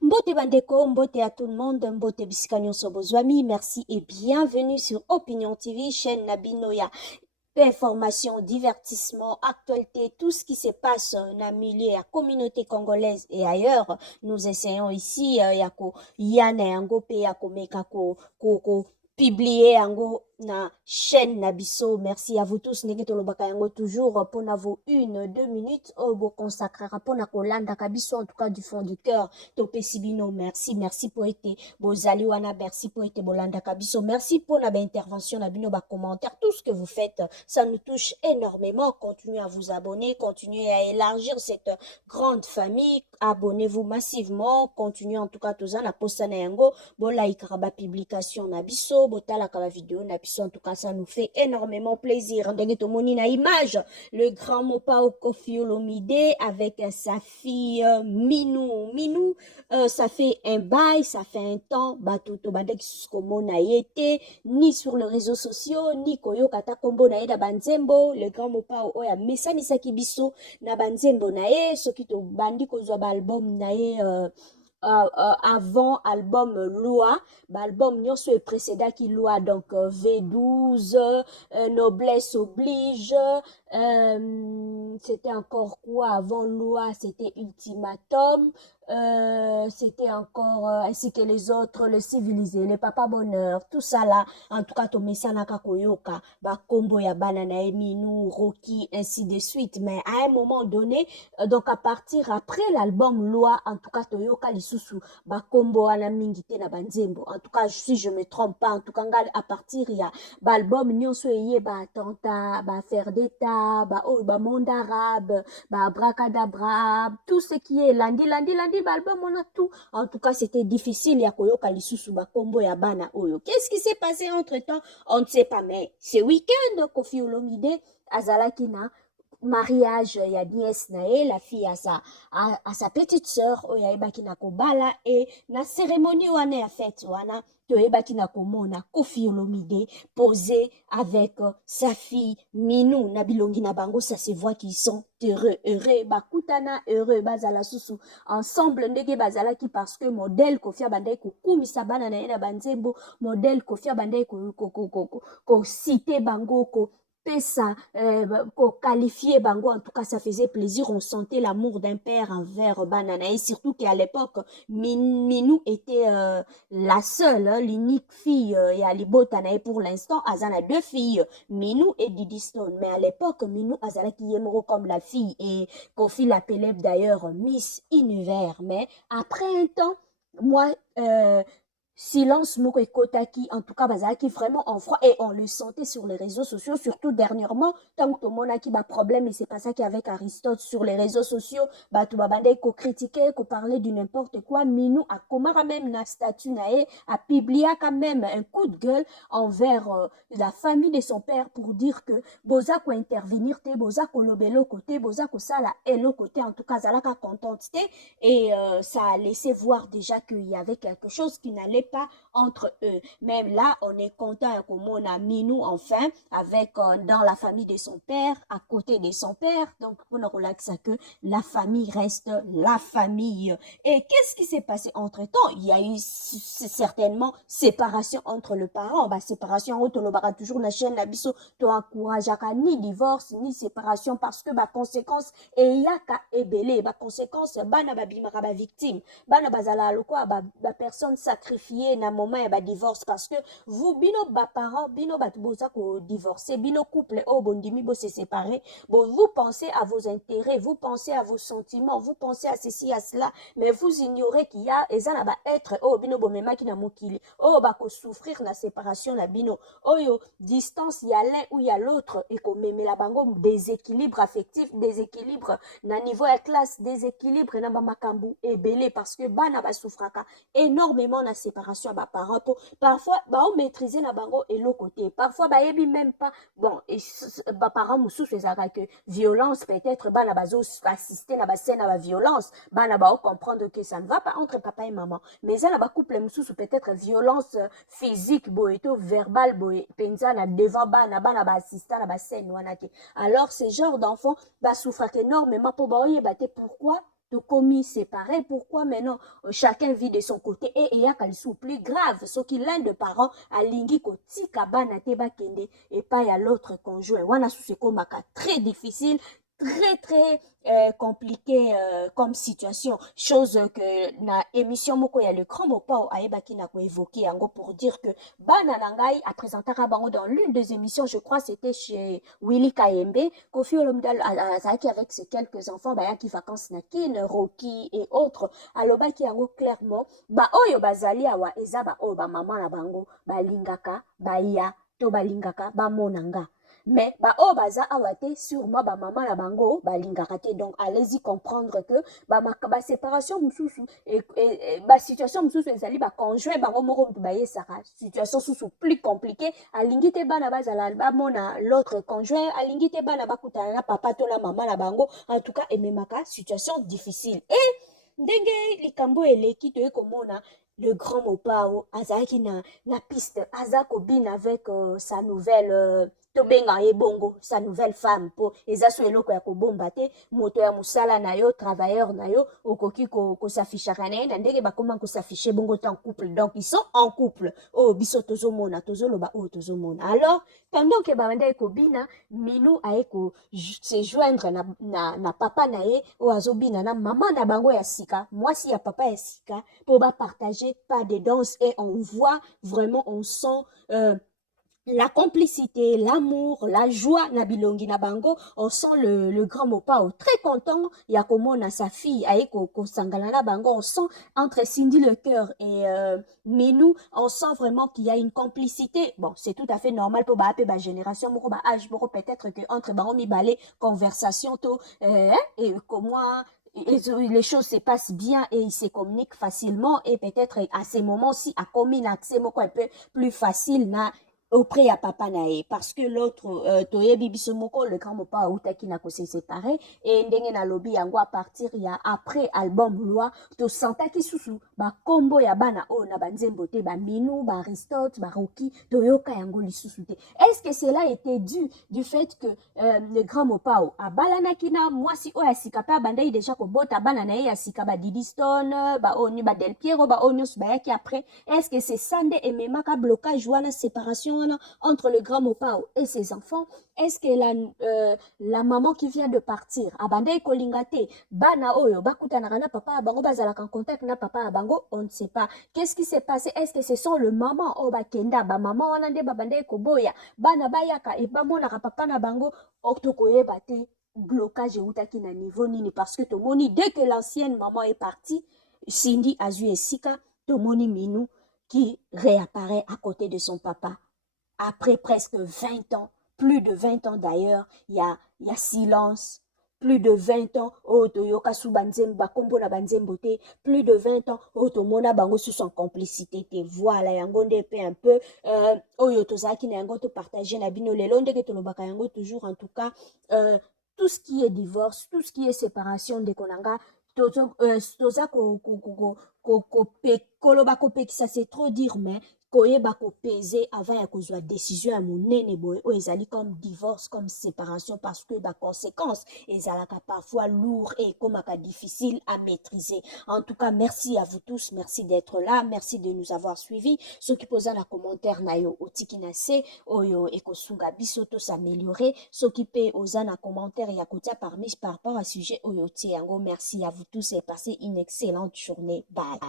Mbote bandeko, mbote à tout le monde, mbote bisika nyonso bozwami, merci et bienvenue sur Opinion TV, chaîne Nabinoya. Information, divertissement, actualité, tout ce qui se passe dans le milieu, la communauté congolaise et ailleurs. Nous essayons ici, yako, yana yango pe yako meka ko publier yango na chaîne Nabiso. Merci à vous tous. Nenge tolobaka yango toujours pour vous 1-2 minutes. Obo consacrera pour na kolanda kabiso en tout cas du fond du cœur. Topé Sibino, merci pour être bozali wana, merci pour être bolanda kabiso. Merci pour la intervention, na bino ba commentaire, tout ce que vous faites, ça nous touche énormément. Continuez à vous abonner, continuez à élargir cette grande famille. Abonnez-vous massivement, continuez en tout cas tous en posta na yango, bolaika ba publication na biso, botala ka vidéo na biso, en tout cas ça nous fait énormément plaisir. Ndenge tomoni na image, le grand Mopao Koffi Olomide avec sa fille Minou, ça fait un bail, ça fait un temps, batuto badek suskomo na yete, ni sur les réseaux sociaux, ni koyo kata kombo na ye da banzembo, le grand Mopao oya mesani sakibiso na banzembo na ye, soki to bandi kozwa ba album na ye, avant album Loi, album nyonso et précédent qui Loi, donc V12, Noblesse oblige, c'était encore quoi avant Loi, c'était Ultimatum, c'était encore ainsi que les autres, le civilisé, le papa bonheur, tout ça là, en tout cas tomesana kakoyoka, ba combo ya banana Minou, Rocky, ainsi de suite, mais à un moment donné, donc à partir après l'album Loi, en tout cas toyoka lisusu ba combo ana mingite na banzembo, en tout cas si je me trompe pas, en tout cas à partir il y a ba album nyonso eye ba attentat, ba affaire d'état, ba monde arabe, ba abracadabra, tout ce qui est lundi ba album on a tout. En tout cas c'était difficile ya koyoka lisusu ba combo ya bana oyo. Qu'est-ce qui s'est passé entre temps? On ne sait pas, mais ce week-end Koffi Olomide azalaki na mariage ya nièce nae, la fille à sa petite sœur oyo ayebaki na kobala, et na cérémonie wana ya fête wana toyebaki na komona Koffi Olomide posé avec sa fille Minou na bilongi na bango, ça se voit qu'ils sont heureux bakutana heureux bazala susu ensemble ndenge bazalaki, parce que modèle Koffi abandai kokumisa bana na ye na banzembo, modèle Koffi abandai ko citer bango ko pesa, qualifier bango, en tout cas ça faisait plaisir, on sentait l'amour d'un père envers banana, et surtout qu'à l'époque Minou était la seule, l'unique fille, et Alibotana, et pour l'instant Azana deux filles, Minou et Didi Stone, mais à l'époque Minou Azala qui yemero comme la fille, et Koffi l'appelait d'ailleurs Miss Univers, mais après un temps, moi silence moko ekotaki, en tout cas bazalaki vraiment en froid, et on le sentait sur les réseaux sociaux, surtout dernièrement, tant que tomonaki ba problème, et c'est pas ça qu'avec Aristote sur les réseaux sociaux, bato babandai ko critiquer, ko parler du n'importe quoi. Minou a komara même na statut nae, a publié quand même un coup de gueule envers la famille de son père, pour dire que boza ko intervenir te, boza ko lobelo côté, boza ko sala elo côté, en tout cas zalaka contente te, et ça a laissé voir déjà qu'il y avait quelque chose qui n'allait pas entre eux. Même là, on est content comme on a Minou enfin, avec dans la famille de son père, à côté de son père. Donc, on a relaxé que la famille reste la famille. Et qu'est-ce qui s'est passé entre-temps? Il y a eu certainement séparation entre le parent. Bah, séparation, on te toujours la chaîne, la biso, tu encourages ni divorce, ni séparation, parce que, bah, conséquence, et il y a qu'à ébeler, bah, conséquence, bah, na ba bimara ba victime, bah, na bazala lokwa, bah, personne sacrifiée na moment ya ba divorce, parce que vous bino ba parents bino ba boza ko divorcer, bino couple oh bondimi bo se séparer, bon vous pensez à vos intérêts, vous pensez à vos sentiments, vous pensez à ceci à cela, mais vous ignorez qu'il y a ezana ba être oh bino bo memaki na mokili oh ba ko souffrir na séparation na bino oh yo distance, il y a l'un ou il y a l'autre, et ko memela bango déséquilibre affectif, déséquilibre na niveau ya classe, déséquilibre na ba makambu ebele, parce que bana ba souffraka énormément la séparation à parents. Parfois, on maîtriser na bango et l'autre côté. Parfois, yebi même pas. Bon, et parents moussous c'est ça que violence peut-être na bazo assister na scène à la violence. Na ba comprendre que ça ne va pas entre papa et maman. Mais ça na ba couple moussous peut-être violence physique boeto verbal boe penza na devant na ba assister na scène wana ke. Alors ce genre d'enfant souffre énormément pour ba oyebate pourquoi tout commis séparés. Pourquoi maintenant chacun vit de son côté et il y a quelque plus grave, ce qui l'un des parents a lingi kotika bana te bakende et pas y a l'autre conjoint. Wana sous très difficile, très compliqué comme situation, chose que na émission moko ya le grand mopao aebaki na ko évoquer yango pour dire que bana nangai a présenté bango dans l'une des émissions, je crois c'était chez Willy Kayembe, Kofi Olomidal azaki avec ses quelques enfants bayaki vacances na kin Rocky et autres, alobaki yango clairement ba oyo bazali awa eza ba oyo ba mama na bango balingaka baya to balingaka ba monanga. Mais ba o baza awate sûrement ba maman la bango ba lingakate, donc allez-y comprendre que ba séparation mususu et ba situation mususu ezali ba conjoint bango moko ba yesaka situation susu plus compliquée alingi te bana bazala ba mona l'autre conjoint alingi te bana bakutana na papa to la maman la bango, en tout cas ememaka situation difficile et ndenge likambo eleki to ekomona le grand mopao azaki na piste azako bin avec sa nouvelle tobenga ebongo sa nouvelle femme po eza so eloko ya kobomba te moto ya musala na yo travailleur na yo okoki s'affichaka na ye na ndenge bakoma s'afficher bongo en couple, donc ils sont en couple oh biso tozomona tozoloba oh tozomona. Alors pendant que babanda ekobina minu aye ko se joindre na papa na ye o azobina na mama na bango ya sika mwasi ya papa ya sika po ba partager pas de danse et on voit vraiment, on sent la complicité, l'amour, la joie na bilongi na bango, on sent le grand mopao très content, Yakomo na sa fille aeko ko sangala na bango, on sent entre Cindy le cœur et Menou, on sent vraiment qu'il y a une complicité. Bon, c'est tout à fait normal pour ba génération moko ba âge moko, peut-être que entre bango mi balé conversation to et comment les choses se passent bien et ils se communiquent facilement et peut-être à ces moments-ci à commis l'accès moko un peu plus facile na auprès à papa nae parce que l'autre toyebi biso moko le grand mopa outaki na ko se séparer et ndenge na lobby yango à partir ya après album loi to sentaki susu ba kombo ya bana o na banzembo te ba Minou ba Aristote ba Rocky toyoka yango lisusu te. Est-ce que cela était dû du fait que le grand mopao a balanaki na mwasi o ya sika pa bandai déjà ko bota bana na ya sika ba Didi Stone ba oni ba Del Piero ba onyos ba yaki après? Est-ce que c'est sande et memaka blocage wana séparation entre le grand mopao et ses enfants? Est-ce que la maman qui vient de partir abandai kolingate bana oyo bakutana na papa bango bazalaka en contact na papa bango? On ne sait pas. Qu'est-ce qui s'est passé? Est-ce que ce sont le maman o bakenda ba maman wana nde babandai koboya bana bayaka et bamonaka papa na bango otokoyeba te blocage eutaki na niveau nini? Parce que tomoni dès que l'ancienne maman est partie Cindy azui esika tomoni Minou qui réapparaît à côté de son papa. Après presque 20 ans, plus de 20 ans d'ailleurs, il y a silence. Plus de 20 ans, oh toyoka su banzemba kombo na banzembo te. Plus de 20 ans, oh tomona bango sous son complicité te. Voilà, yango nde pe un peu oyo tozaki na yango to partager na bino lelo ndeke tolobaka yango toujours en tout cas tout ce qui est divorce, tout ce qui est séparation de konanga toza koloba kopekisa c'est trop dire mais koyeba kopese avant ya kozwa décision ya monene boye oyo ezali comme divorce comme séparation parce que conséquences ezalaka parfois lourd et ekomaka difficile à maîtriser. En tout cas merci à vous tous, merci d'être là, merci de nous avoir suivis. Soki poza na commentaire na yo otiki na se oyo ekosunga biso to s'améliorer, soki pe oza na commentaire ya kotia par rapport à sujet oyo tie yango. Merci à vous tous et passez une excellente journée. Bye.